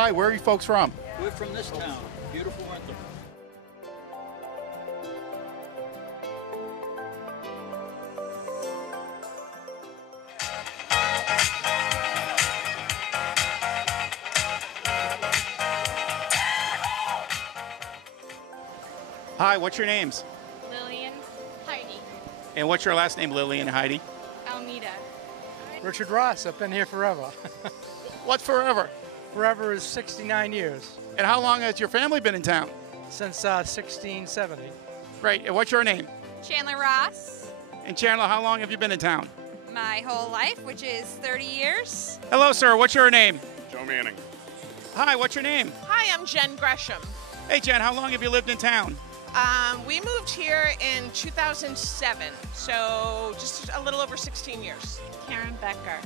Hi, where are you folks from? We're from this town, beautiful Wrentham. Hi, what's your names? Lillian, Heidi, And what's your last name, Lily and Heidi? Almeida. Richard Ross, I've been here forever. What's forever? Forever is 69 years, And how long has your family been in town? since 1670. Great. And what's your name? Chandler Ross, And Chandler, how long have you been in town? my whole life, which is 30 years. Hello, sir. What's your name? Joe Manning. Hi, what's your name? Hi, I'm Jen Gresham. Hey, Jen, how long have you lived in town? We moved here in 2007, so just a little over 16 years. Karen Becker.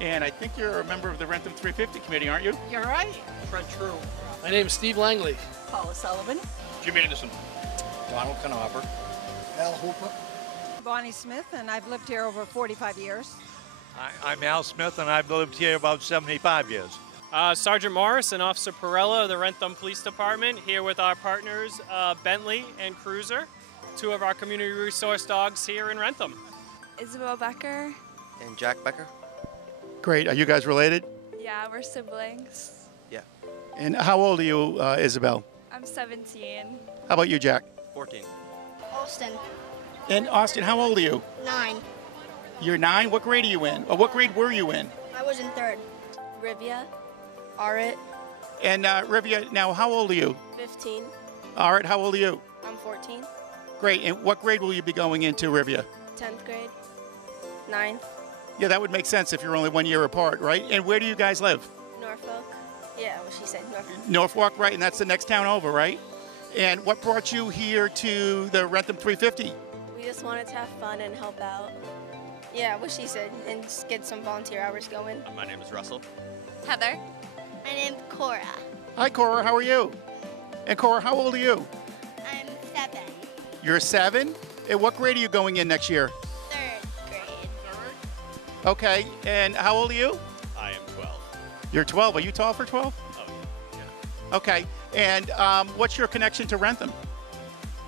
And I think you're a member of the Wrentham 350 committee, aren't you? You're right. Fred True. My name is Steve Langley. Paula Sullivan. Jim Anderson. Donald Canopper. Al Hooper. Bonnie Smith, and I've lived here over 45 years. I'm Al Smith, and I've lived here about 75 years. Sergeant Morris and Officer Perella of the Wrentham Police Department, here with our partners Bentley and Cruiser, two of our community resource dogs here in Wrentham. Isabel Becker. And Jack Becker? Great. Are you guys related? Yeah, we're siblings. Yeah. And how old are you, Isabel? I'm 17. How about you, Jack? 14. Austin, And Austin, how old are you? 9. You're 9? What grade are you in? Or what grade were you in? I was in 3rd. Rivia. Arit, And Rivia, now how old are you? 15. All right, how old are you? I'm 14. Great. And what grade will you be going into, Rivia? 10th grade. 9th. Yeah, that would make sense if you're only 1 year apart, right? And where do you guys live? Norfolk. Yeah, what she said, Norfolk. Norfolk, right? And that's the next town over, right? And what brought you here to the Wrentham 350? We just wanted to have fun and help out. Yeah, what she said, and just get some volunteer hours going. My name is Russell. Heather. My name's Cora. Hi, Cora. How are you? And Cora, how old are you? I'm 7. You're 7? And what grade are you going in next year? 3rd grade. Okay. And how old are you? I am 12. You're 12. Are you tall for 12? Oh, yeah. Okay. And what's your connection to Wrentham?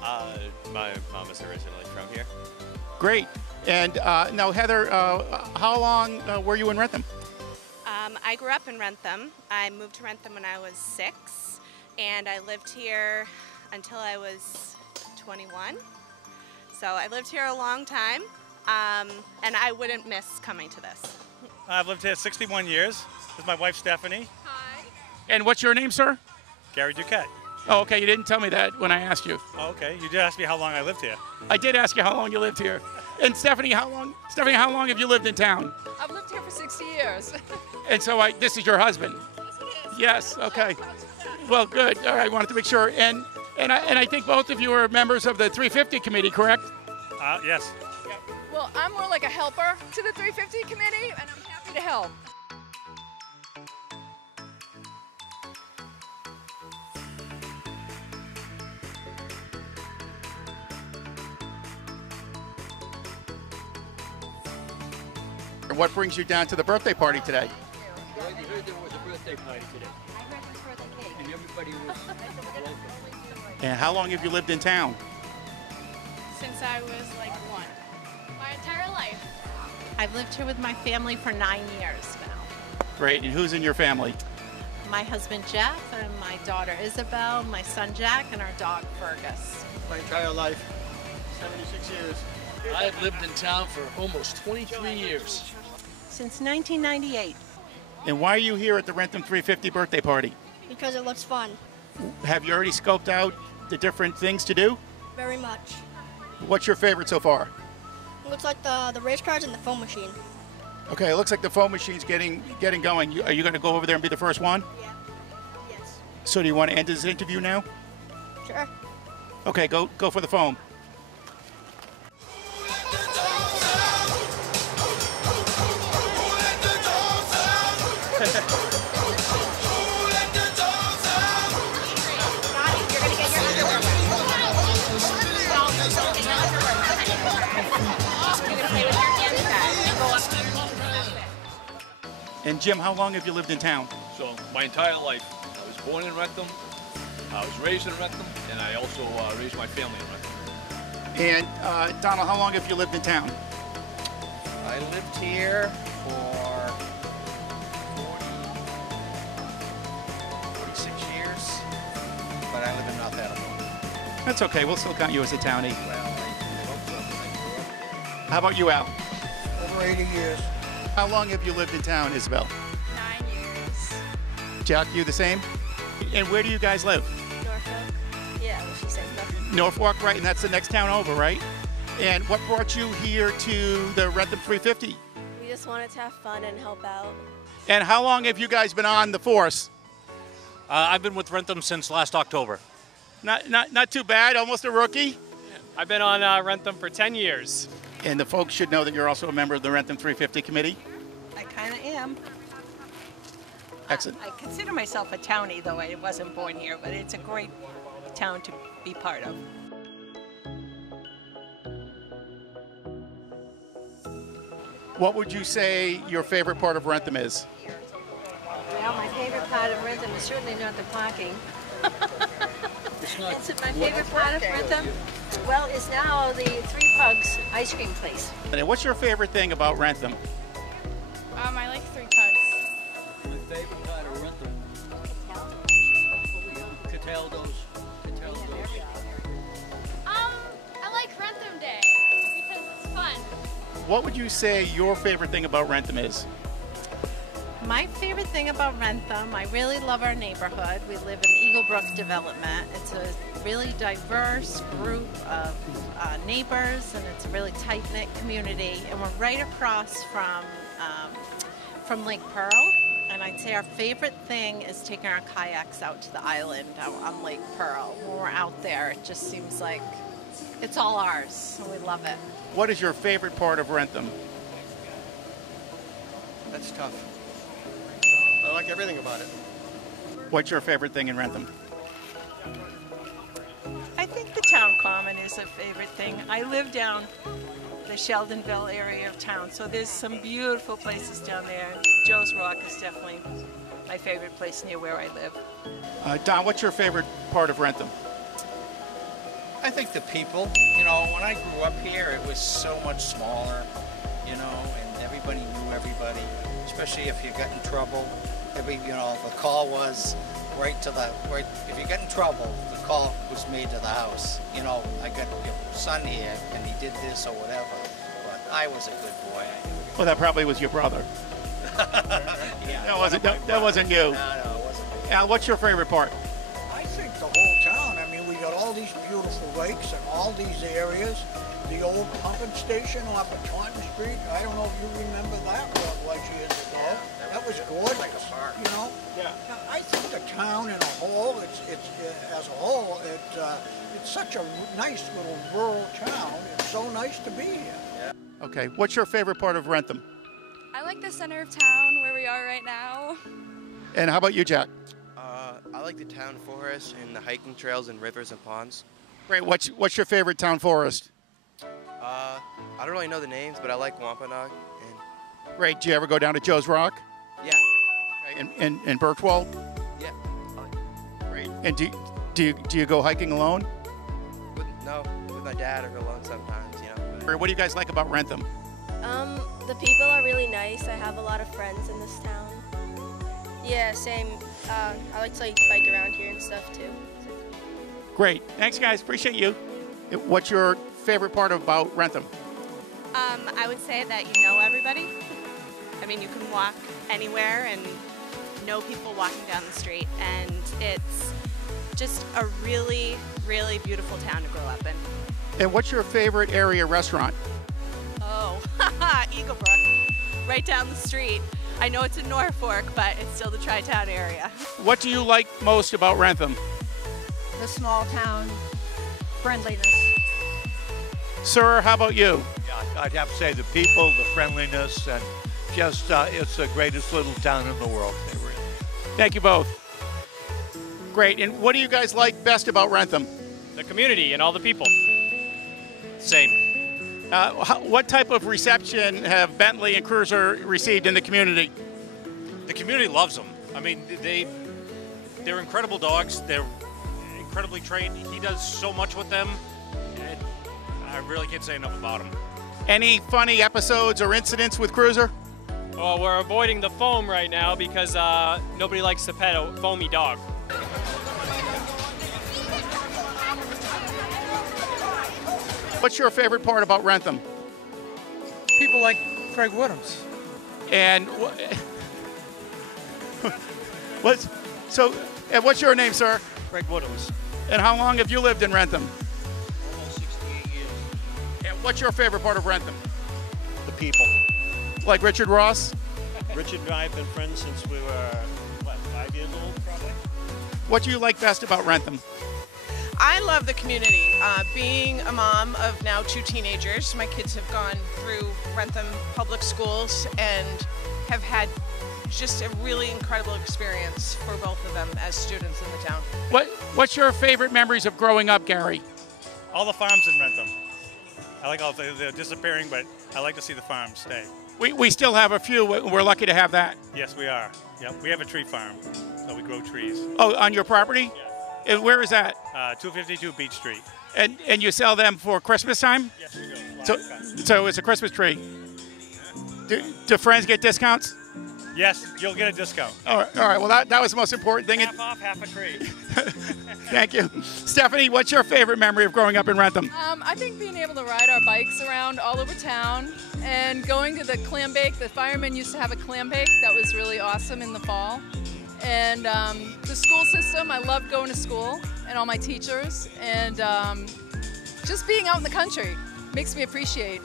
My mom is originally from here. Great. And now, Heather, how long were you in Wrentham? I grew up in Wrentham. I moved to Wrentham when I was 6, and I lived here until I was 21. So I lived here a long time, and I wouldn't miss coming to this. I've lived here 61 years. This is my wife, Stephanie. Hi. And what's your name, sir? Gary Duquette. Oh, okay. You didn't tell me that when I asked you. Oh, okay. You did ask me how long I lived here. I did ask you how long you lived here. And Stephanie, how long have you lived in town? I've lived here for 60 years. And so this is your husband? Yes. Okay. Well, good. All right. I wanted to make sure. And I think both of you are members of the 350 committee, correct? Yes. Well, I'm more like a helper to the 350 committee, and I'm happy to help. And what brings you down to the birthday party today? Well, I heard there was a birthday party today. I heard this birthday cake. And everybody was welcome. And how long have you lived in town? Since I was like 1. My entire life. I've lived here with my family for 9 years now. Great. And who's in your family? My husband Jeff and my daughter Isabel, my son Jack, and our dog Fergus. My entire life, 76 years. I have lived in town for almost 23 years. Since 1998. And why are you here at the Wrentham 350 birthday party? Because it looks fun. Have you already scoped out the different things to do? Very much. What's your favorite so far? It looks like the race cars and the foam machine. Okay, it looks like the foam machine's getting going. Are you going to go over there and be the first one? Yeah. Yes. So do you want to end this interview now? Sure. Okay, go for the foam. And Jim, how long have you lived in town? So my entire life. I was born in Wrentham, I was raised in Wrentham, and I also raised my family in Wrentham. And Donald, how long have you lived in town? I lived here for 46 years, but I live in North Attleboro. That's okay. We'll still count you as a townie. Well, I hope so. I grew up there. How about you, Al? Over 80 years. How long have you lived in town, Isabel? 9 years. Jack, you the same? And where do you guys live? Norfolk. Yeah, what she said. Norfolk, right? And that's the next town over, right? And what brought you here to the Wrentham 350? We just wanted to have fun and help out. And how long have you guys been on the force? I've been with Wrentham since last October. Not too bad, almost a rookie. I've been on Wrentham for 10 years. And the folks should know that you're also a member of the Wrentham 350 committee. I kind of am. Excellent. I consider myself a townie, though I wasn't born here, but it's a great town to be part of. What would you say your favorite part of Wrentham is? Well, my favorite part of Wrentham is certainly not the parking. It's my favorite part of Wrentham. Well, is now the Three Pugs ice cream place. And what's your favorite thing about Wrentham? I like Three Pugs. My favorite part of Wrentham. Cataldos. I like Wrentham Day because it's fun. What would you say your favorite thing about Wrentham is? My favorite thing about Wrentham, I really love our neighborhood. We live in Eagle Brook Development. It's a really diverse group of neighbors, and it's a really tight-knit community. And we're right across from Lake Pearl. And I'd say our favorite thing is taking our kayaks out to the island on Lake Pearl. When we're out there, it just seems like it's all ours, and we love it. What is your favorite part of Wrentham? That's tough. I like everything about it. What's your favorite thing in Wrentham? I think the town common is a favorite thing. I live down the Sheldonville area of town, so there's some beautiful places down there. Joe's Rock is definitely my favorite place near where I live. Don, what's your favorite part of Wrentham? I think the people. You know, when I grew up here, it was so much smaller, you know, and everybody knew everybody, especially if you got in trouble. The call was if you got in trouble, the call was made to the house. You know, I got your son here, and he did this or whatever, but I was a good boy. Well, that probably was your brother. Yeah, That wasn't you. No, it wasn't me. Al, what's your favorite part? I think the whole town. I mean, we got all these beautiful lakes and all these areas. The old pumping station off of Taunton Street. I don't know if you remember that like years ago. That was gorgeous. Like a park. You know. Yeah. I think the town in a whole, it's such a nice little rural town. It's so nice to be here. Yeah. Okay, what's your favorite part of Wrentham? I like the center of town where we are right now. And how about you, Jack? I like the town forest and the hiking trails and rivers and ponds. Great. What's your favorite town forest? I don't really know the names, but I like Wampanoag. Great. Did you ever go down to Joe's Rock? Yeah. Okay. And Birchwold? Yeah. Great. And do you go hiking alone? With my dad or alone sometimes, you know. What do you guys like about Wrentham? The people are really nice. I have a lot of friends in this town. Yeah, same. I like to bike around here and stuff too. Great. Thanks, guys. Appreciate you. What's your favorite part about Wrentham? I would say that you know everybody. I mean, you can walk anywhere and know people walking down the street, and it's just a really, really beautiful town to grow up in. And what's your favorite area restaurant? Oh, Eagle Brook, right down the street. I know it's in Norfolk, but it's still the Tri-Town area. What do you like most about Wrentham? The small town friendliness. Sir, how about you? Yeah, I'd have to say the people, the friendliness, and just it's the greatest little town in the world. Thank you both. Great. And what do you guys like best about Wrentham? The community and all the people. Same. What type of reception have Bentley and Cruiser received in the community? The community loves them. I mean, they're incredible dogs. They're incredibly trained. He does so much with them. And I really can't say enough about him. Any funny episodes or incidents with Cruiser? Well, we're avoiding the foam right now because nobody likes to pet a foamy dog. What's your favorite part about Wrentham? People like Craig Woodhams. And what's your name, sir? Craig Woodhams. And how long have you lived in Wrentham? Almost 68 years. And what's your favorite part of Wrentham? The people. Like Richard Ross? Richard and I have been friends since we were, what, 5 years old, probably? What do you like best about Wrentham? I love the community. Being a mom of now 2 teenagers, my kids have gone through Wrentham public schools and have had just a really incredible experience for both of them as students in the town. What's your favorite memories of growing up, Gary? All the farms in Wrentham. I like all they're disappearing, but I like to see the farms stay. We still have a few. We're lucky to have that. Yes, we are. Yep, we have a tree farm, so we grow trees. Oh, on your property? Yeah. And where is that? 252 Beach Street. And you sell them for Christmas time? Yes, we do. So it's a Christmas tree. Do friends get discounts? Yes, you'll get a discount. All right. Well, that was the most important thing. Half off, half a tree. Thank you. Stephanie, what's your favorite memory of growing up in Wrentham? I think being able to ride our bikes around all over town and going to the clam bake. The firemen used to have a clam bake that was really awesome in the fall. And the school system, I loved going to school and all my teachers. And just being out in the country makes me appreciate.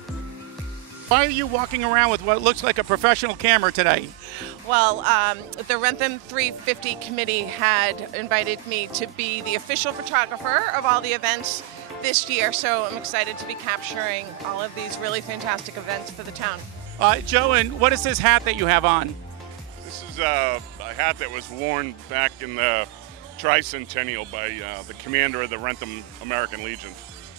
Why are you walking around with what looks like a professional camera today? Well, the Wrentham 350 committee had invited me to be the official photographer of all the events this year, so I'm excited to be capturing all of these really fantastic events for the town. Joe, and what is this hat that you have on? This is a hat that was worn back in the tricentennial by the commander of the Wrentham American Legion.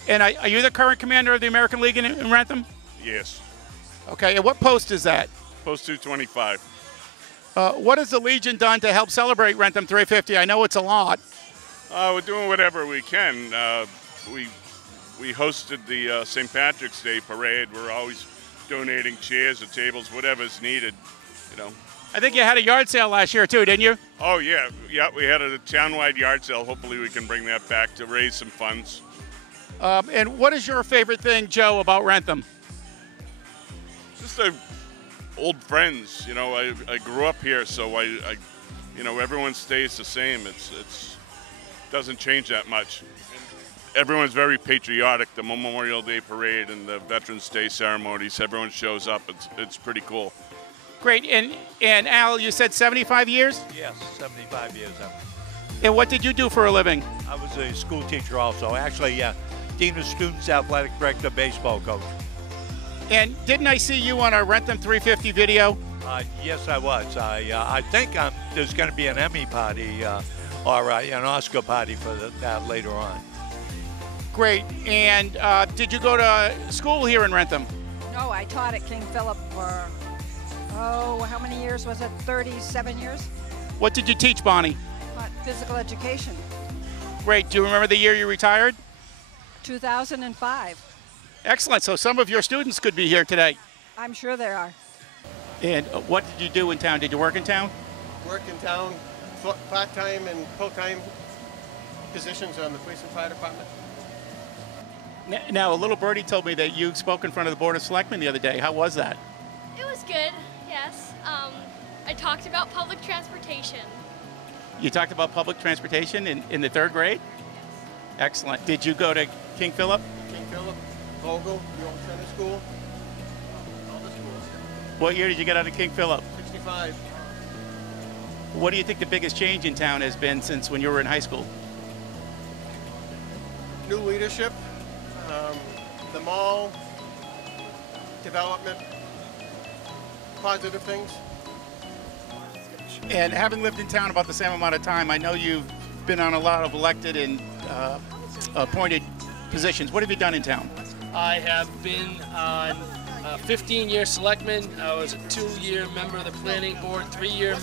And are you the current commander of the American Legion in Wrentham? Yes. Okay, and what post is that? Post 225. What has the Legion done to help celebrate Wrentham 350? I know it's a lot. We're doing whatever we can. We hosted the St. Patrick's Day parade. We're always donating chairs or tables, whatever's needed, you know. I think you had a yard sale last year too, didn't you? Oh yeah, we had a townwide yard sale. Hopefully we can bring that back to raise some funds. And what is your favorite thing, Joe, about Wrentham? Just old friends, you know. I grew up here, so I you know, everyone stays the same. It's doesn't change that much. Everyone's very patriotic. The Memorial Day parade and the Veterans Day ceremonies, everyone shows up. It's pretty cool. Great. And Al, you said 75 years? Yes, 75 years. And what did you do for a living? I was a school teacher also. Actually, Dean of Students, Athletic Director, baseball coach. And didn't I see you on our Wrentham 350 video? Yes, I was. I think there's going to be an Emmy party or an Oscar party for that later on. Great. And did you go to school here in Wrentham? No, I taught at King Philip for, how many years was it? 37 years? What did you teach, Bonnie? Physical education. Great. Do you remember the year you retired? 2005. Excellent. So some of your students could be here today. I'm sure there are. And what did you do in town? Did you work in town? Work in town, part-time and full-time positions on the police and fire department. Now, a little birdie told me that you spoke in front of the Board of Selectmen the other day. How was that? It was good, yes. I talked about public transportation. You talked about public transportation in the 3rd grade? Yes. Excellent. Did you go to King Philip? King Philip, Vogel, the old center school, all the schools. What year did you get out of King Philip? 65. What do you think the biggest change in town has been since when you were in high school? New leadership, the mall, development, positive things. And having lived in town about the same amount of time, I know you've been on a lot of elected and appointed positions. What have you done in town? I have been on 15-year selectman. I was a 2-year member of the planning board, 3-year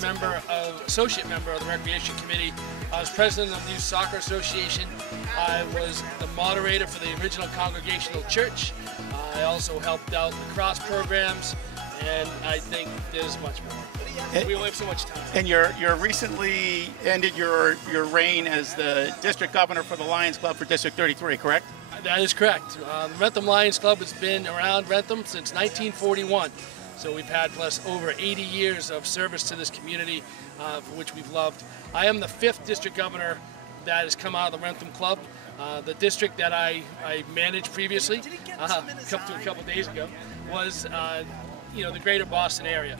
associate member of the recreation committee. I was president of the Youth Soccer Association. I was the moderator for the original Congregational Church. I also helped out lacrosse programs, and I think there's much more. We only have so much time. And you're recently ended your reign as the district governor for the Lions Club for District 33, correct? That is correct. The Wrentham Lions Club has been around Wrentham since 1941. So we've had plus over 80 years of service to this community, for which we've loved. I am the 5th district governor that has come out of the Wrentham Club. The district that I managed previously, a couple days ago, was the greater Boston area.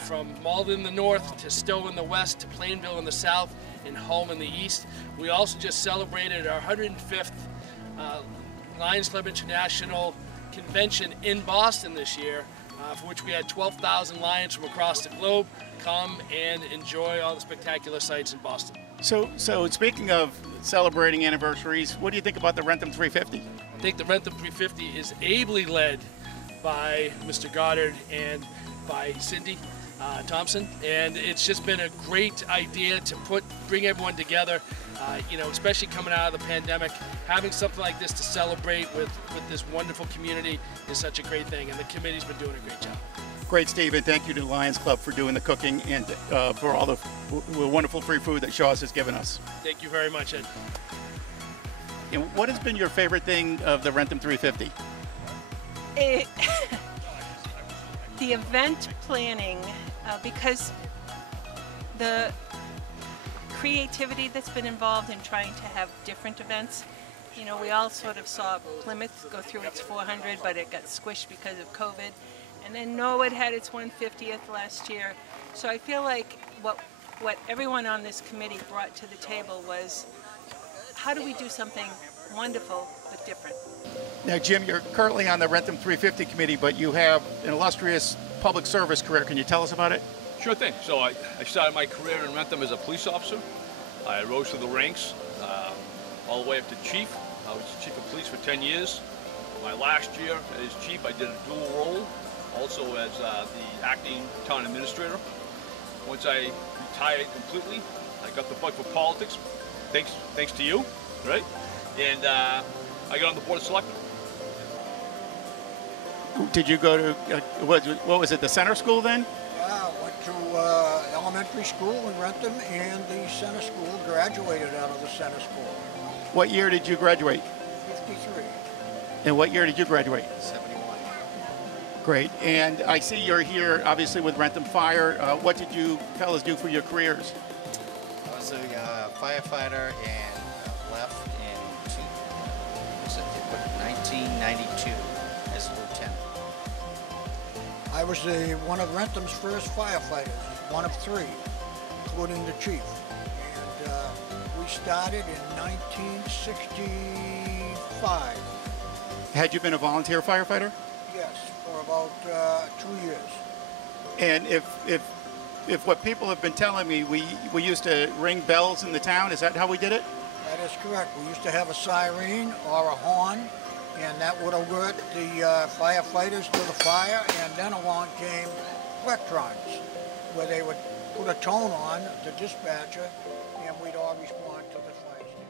From Malden in the north to Stowe in the west to Plainville in the south and Hulme in the east. We also just celebrated our 105th Lions Club International Convention in Boston this year, for which we had 12,000 Lions from across the globe come and enjoy all the spectacular sights in Boston. So speaking of celebrating anniversaries, what do you think about the Wrentham 350? I think the Wrentham 350 is ably led by Mr. Goddard and by Cindy Thompson, and it's just been a great idea to bring everyone together, especially coming out of the pandemic. Having something like this to celebrate with this wonderful community is such a great thing, and the committee's been doing a great job. Great, Steve, and thank you to the Lions Club for doing the cooking and for all the wonderful free food that Shaw's has given us. Thank you very much, Ed. And what has been your favorite thing of the Wrentham 350? The event planning, because the creativity that's been involved in trying to have different events. We all sort of saw Plymouth go through its 400, but it got squished because of COVID. And then Norwood had its 150th last year. So I feel like what everyone on this committee brought to the table was, how do we do something wonderful but different? Now, Jim, you're currently on the Wrentham 350 committee, but you have an illustrious public service career. Can you tell us about it? Sure thing. So I started my career in Wrentham as a police officer. I rose through the ranks all the way up to chief. I was chief of police for 10 years. My last year as chief, I did a dual role, also as the acting town administrator. Once I retired completely, I got the bug for politics, thanks to you, right? And I got on the board of selectmen. Did you go to, what was it, the center school then? Yeah, I went to elementary school in Wrentham and the center school, graduated out of the center school. What year did you graduate? 53. And what year did you graduate? 71. Great. And I see you're here, obviously, with Wrentham Fire. What did you fellas do for your careers? I was a firefighter and left in 1992 as a lieutenant. I was one of Wrentham's first firefighters, one of 3, including the chief. And we started in 1965. Had you been a volunteer firefighter? Yes, for about 2 years. And if what people have been telling me, we used to ring bells in the town, is that how we did it? That is correct. We used to have a siren or a horn, and that would alert the firefighters to the fire, and then along came electrons, where they would put a tone on the dispatcher, and we'd all respond to the fire station.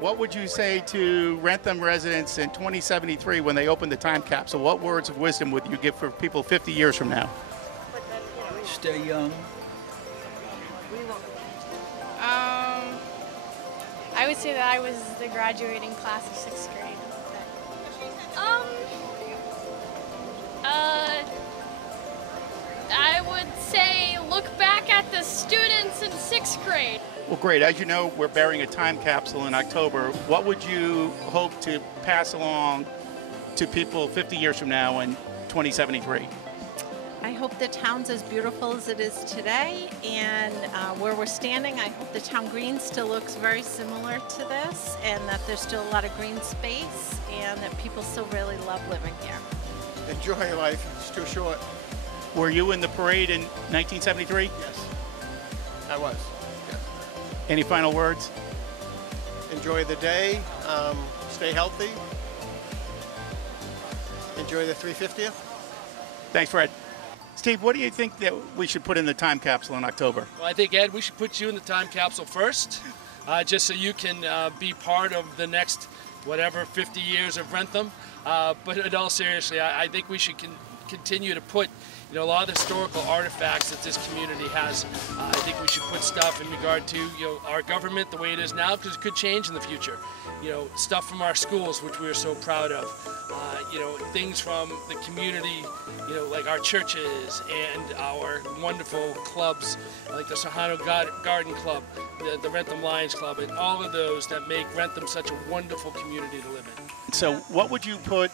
What would you say to Wrentham residents in 2073 when they open the time capsule? What words of wisdom would you give for people 50 years from now? Stay young. I would say that I was the graduating class of 6th grade. I would say look back at the students in 6th grade. Well, great. As you know, we're burying a time capsule in October. What would you hope to pass along to people 50 years from now in 2073? I hope the town's as beautiful as it is today, and where we're standing, I hope the town green still looks very similar to this, and that there's still a lot of green space, and that people still really love living here. Enjoy your life. It's too short. Were you in the parade in 1973? Yes, I was. Yes. Any final words? Enjoy the day. Stay healthy. Enjoy the 350th. Thanks, Fred. Steve, what do you think that we should put in the time capsule in October? Well, I think, Ed, we should put you in the time capsule first, just so you can be part of the next, whatever, 50 years of Wrentham. But in all seriously, I think we should continue to put, a lot of the historical artifacts that this community has. I think we should put stuff in regard to, our government the way it is now, because it could change in the future. Stuff from our schools, which we are so proud of. Things from the community, like our churches and our wonderful clubs, like the Sahano Garden Club, the Wrentham Lions Club, and all of those that make Wrentham such a wonderful community to live in. So what would you put,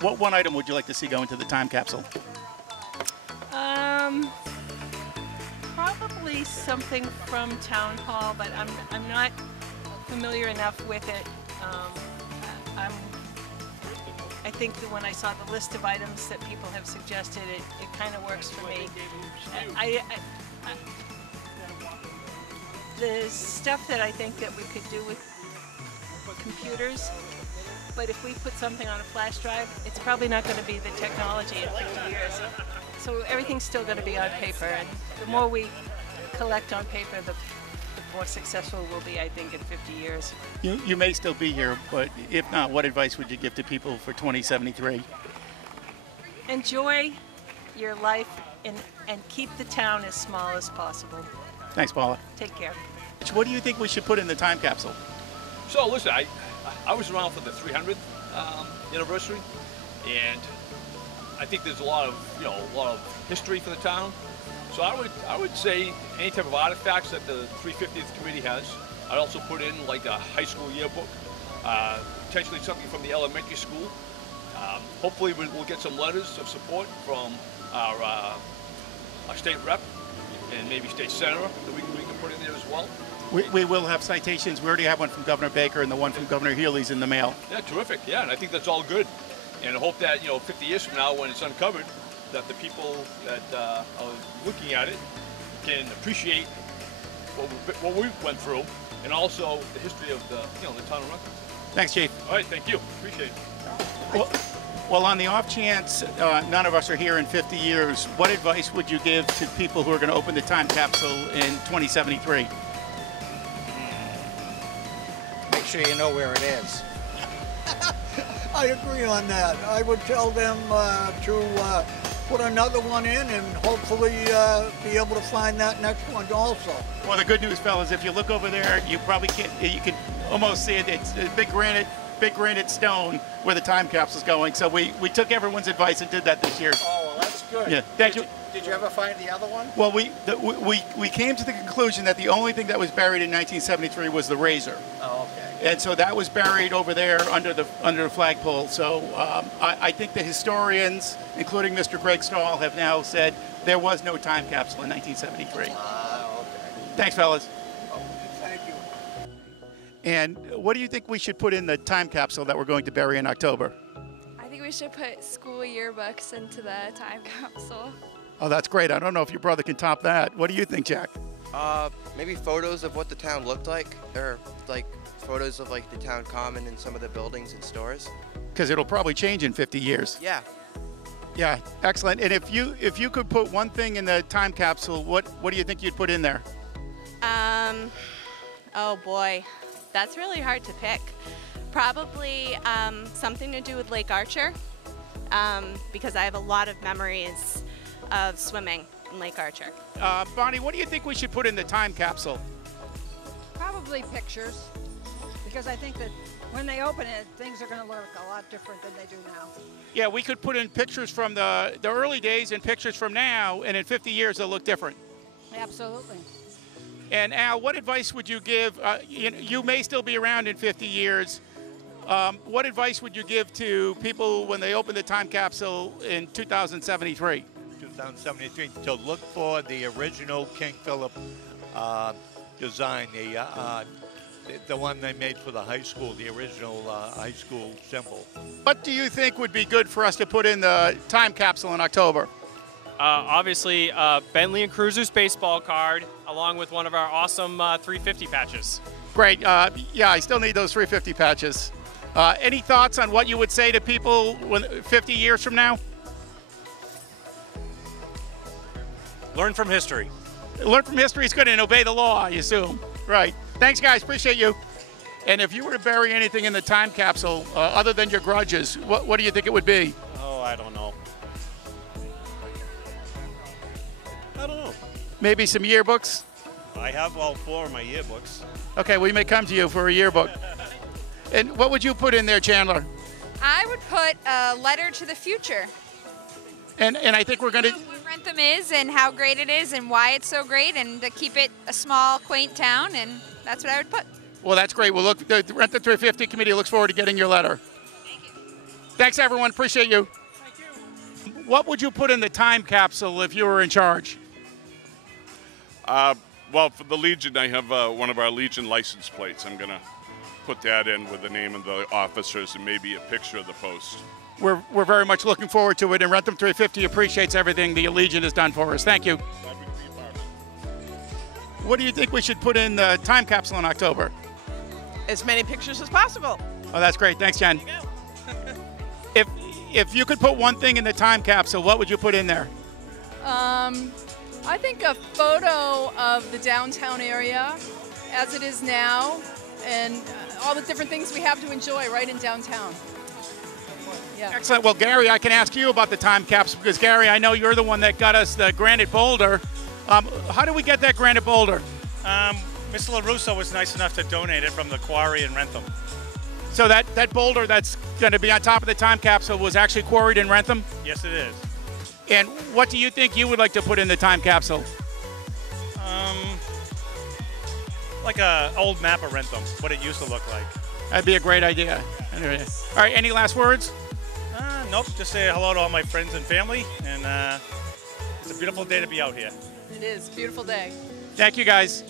what one item would you like to see go into the time capsule? Probably something from Town Hall, but I'm not familiar enough with it. I think that when I saw the list of items that people have suggested, it kind of works for me. The stuff that I think that we could do with computers, but if we put something on a flash drive, it's probably not going to be the technology in 50 years. So everything's still going to be on paper, and the more we collect on paper, the more successful we'll be, I think, in 50 years. You may still be here, but if not, what advice would you give to people for 2073? Enjoy your life and keep the town as small as possible. Thanks, Paula. Take care. What do you think we should put in the time capsule? So listen, I was around for the 300th anniversary, and I think there's a lot of history for the town. So I would say any type of artifacts that the 350th committee has. I'd also put in like a high school yearbook, potentially something from the elementary school. Hopefully we'll get some letters of support from our state rep and maybe state senator that we can put in there as well. We will have citations. We already have one from Governor Baker, and the one from Governor Healy's in the mail. Yeah, terrific. Yeah, and I think that's all good. And I hope that 50 years from now, when it's uncovered, that the people that are looking at it can appreciate what we went through, and also the history of the town of Wrentham. Thanks, Chief. All right, thank you. Appreciate it. Well, on the off chance none of us are here in 50 years, what advice would you give to people who are going to open the time capsule in 2073? Make sure you know where it is. I agree on that. I would tell them to put another one in and hopefully be able to find that next one also. Well, the good news, fellas, if you look over there, you probably you can almost see it. It's a big granite stone where the time capsule's going. So we took everyone's advice and did that this year. Oh, well, that's good. Yeah, thank you. Did you ever find the other one? Well, we came to the conclusion that the only thing that was buried in 1973 was the razor. Oh, okay. And so that was buried over there under the flagpole. So I think the historians, including Mr. Greg Stahl, have now said there was no time capsule in 1973. Okay. Thanks, fellas. Oh, thank you. And what do you think we should put in the time capsule that we're going to bury in October? I think we should put school yearbooks into the time capsule. Oh, that's great. I don't know if your brother can top that. What do you think, Jack? Maybe photos of what the town looked like, or like photos of like the town common and some of the buildings and stores. Because it'll probably change in 50 years. Yeah. Yeah, excellent. And if you could put one thing in the time capsule, what do you think you'd put in there? Oh boy, that's really hard to pick. Probably something to do with Lake Archer, because I have a lot of memories of swimming in Lake Archer. Bonnie, what do you think we should put in the time capsule? Probably pictures, because I think that when they open it, things are going to look a lot different than they do now. Yeah, we could put in pictures from the early days and pictures from now, and in 50 years they'll look different. Absolutely. And Al, what advice would you give? You may still be around in 50 years. What advice would you give to people when they open the time capsule in 2073? 2073, to look for the original King Philip design, the one they made for the high school, the original high school symbol. What do you think would be good for us to put in the time capsule in October? Obviously, Bentley and Cruisers baseball card, along with one of our awesome 350 patches. Great. Yeah, I still need those 350 patches. Any thoughts on what you would say to people 50 years from now? Learn from history. Learn from history is good and obey the law, I assume. Right. Thanks, guys. Appreciate you. And if you were to bury anything in the time capsule, other than your grudges, what do you think it would be? Oh, I don't know. I don't know. Maybe some yearbooks? I have all 4 of my yearbooks. Okay, we may come to you for a yearbook. And what would you put in there, Chandler? I would put a letter to the future. And I think we're going to... What Wrentham is and how great it is and why it's so great and to keep it a small, quaint town, and that's what I would put. Well, that's great. Well, look, the Wrentham 350 committee looks forward to getting your letter. Thank you. Thanks, everyone. Appreciate you. Thank you. What would you put in the time capsule if you were in charge? Well, for the Legion, I have one of our Legion license plates. I'm going to put that in with the name of the officers and maybe a picture of the post. We're very much looking forward to it, and Wrentham 350 appreciates everything the Legion has done for us. Thank you. What do you think we should put in the time capsule in October? As many pictures as possible. Oh, that's great. Thanks, Jen. If you could put one thing in the time capsule, what would you put in there? I think a photo of the downtown area as it is now and all the different things we have to enjoy right in downtown. Yeah. Excellent. Well, Gary, I can ask you about the time capsule because, Gary, I know you're the one that got us the granite boulder. How do we get that granite boulder? Mr. LaRusso was nice enough to donate it from the quarry in Wrentham. So that boulder that's going to be on top of the time capsule was actually quarried in Wrentham? Yes, it is. And what do you think you would like to put in the time capsule? Like an old map of Wrentham, what it used to look like. That'd be a great idea. Anyway. All right, any last words? Nope, just say hello to all my friends and family, and it's a beautiful day to be out here. It is. Beautiful day. Thank you, guys.